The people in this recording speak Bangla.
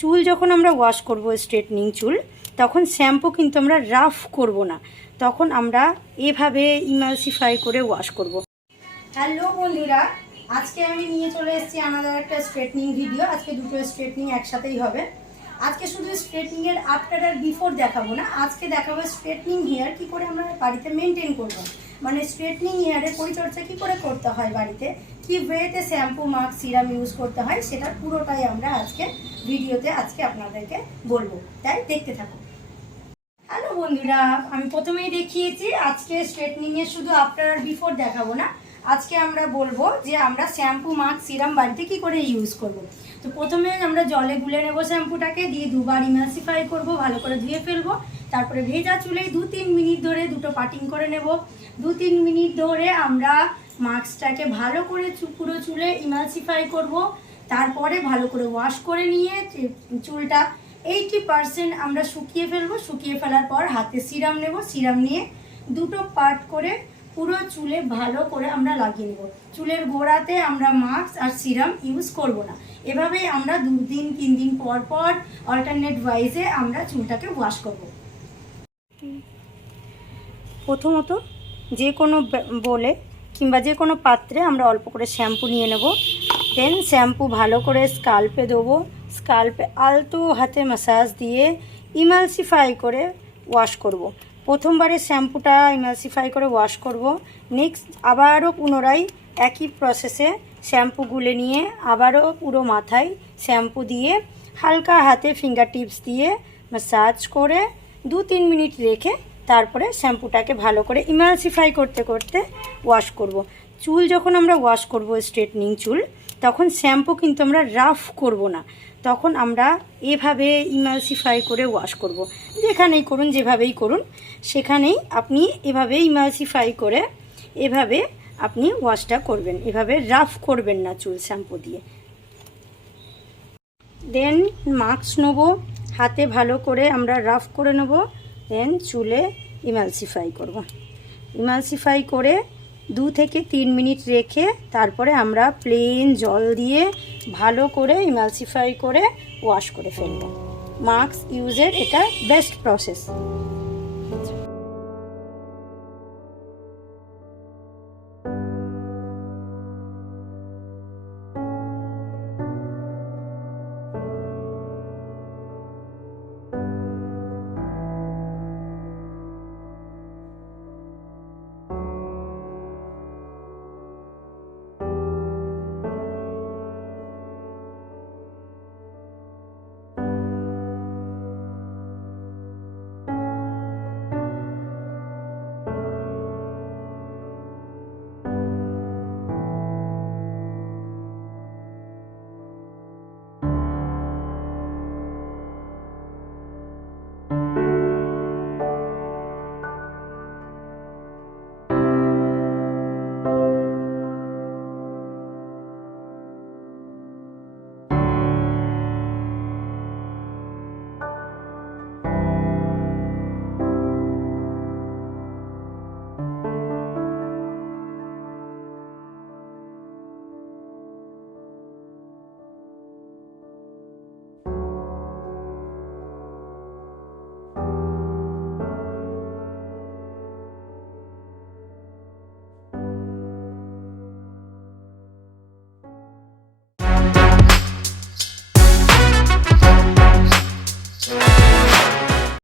চুল যখন আমরা ওয়াশ করব স্ট্রেটনিং চুল, তখন শ্যাম্পু কিন্তু আমরা রাফ করব না। তখন আমরা এভাবে ইমালসিফাই করে ওয়াশ করব। হ্যালো বন্ধুরা, আজকে আমি নিয়ে চলে এসেছি আমাদের একটা স্ট্রেটনিং ভিডিও আজকে দুটো স্ট্রেটনিং একসাথেই হবে। আজকে শুধু স্ট্রেটনিং এর আফটার আর বিফোর দেখাবো না, আজকে দেখাবো স্ট্রেটনিং হেয়ার কি করে আমরা বাড়িতে মেনটেন করব। মানে স্ট্রেটনিং হেয়ারের পরিচর্যা কী করে করতে হয় বাড়িতে? কি ওয়েতে শ্যাম্পু মাস্ক সিরাম ইউজ করতে হয় সেটার পুরোটাই আমরা আজকে ভিডিওতে আজকে আপনাদেরকে বলব। তাই দেখতে থাকুন। হ্যালো বন্ধুরা, আমি প্রথমেই দেখিয়েছি আজকে স্ট্রেটনিং এর শুধু আফটার আর বিফোর দেখাবো না। আজকে আমরা বলব যে আমরা শ্যাম্পু, মাস্ক, সিরাম বাড়িতে কি করে ইউজ করব। তো প্রথমে আমরা জলে গুলে নেব শ্যাম্পুটাকে, দিয়ে দুবার ইমালসিফাই করব, ভালো করে ধুয়ে ফেলব। তারপরে ভেজা চুলে দু তিন মিনিট ধরে দুটো পাটিং করে নেব। দু তিন মিনিট ধরে আমরা মাস্কটাকে ভালো করে পুরো চুলে ইমালসিফাই করব। তারপরে ভালো করে ওয়াশ করে নিয়ে চুলটা এইটি পার্সেন্ট আমরা শুকিয়ে ফেলব। শুকিয়ে ফেলার পর হাতে সিরাম নেব। সিরাম নিয়ে দুটো পার্ট করে পুরো চুলে ভালো করে আমরা লাগিয়ে নেব। চুলের গোড়াতে আমরা মাস্ক আর সিরাম ইউজ করব না। এভাবেই আমরা দুদিন তিন দিন পর পর অল্টারনেট ওয়াইজে আমরা চুলটাকে ওয়াশ করব। প্রথমত যে কোনো বলে কিংবা যে কোনো পাত্রে আমরা অল্প করে শ্যাম্পু নিয়ে নেব। দেন শ্যাম্পু ভালো করে স্কাল্পে দেবো। স্কাল্পে আলতো হাতে ম্যাসাজ দিয়ে ইমালসিফাই করে ওয়াশ করব। প্রথমবারে শ্যাম্পুটা ইমালসিফাই করে ওয়াশ করব নেক্সট আবারও পুনরায় একই প্রসেসে শ্যাম্পু গুলে নিয়ে আবারও পুরো মাথায় শ্যাম্পু দিয়ে হালকা হাতে ফিঙ্গার টিপস দিয়ে ম্যাসাজ করে দু তিন মিনিট রেখে তারপরে শ্যাম্পুটাকে ভালো করে ইমালসিফাই করতে করতে ওয়াশ করব। চুল যখন আমরা ওয়াশ করব স্ট্রেটনিং চুল, তখন শ্যাম্পু কিন্তু আমরা রাফ করব না তখন আমরা এভাবে ইমালসিফাই করে ওয়াশ করব। যেখানেই করুন, যেভাবেই করুন, সেখানেই আপনি এভাবে ইমালসিফাই করে এভাবে আপনি ওয়াশটা করবেন। এভাবে রাফ করবেন না চুল শ্যাম্পু দিয়ে। দেন মাস্ক নেব, হাতে ভালো করে আমরা রাফ করে নেব দেন চুলে ইমালসিফাই করব। ইমালসিফাই করে দু থেকে তিন মিনিট রেখে তারপরে আমরা প্লেন জল দিয়ে ভালো করে ইমালসিফাই করে ওয়াশ করে ফেলব। মাস্ক ইউজের এটা বেস্ট প্রসেস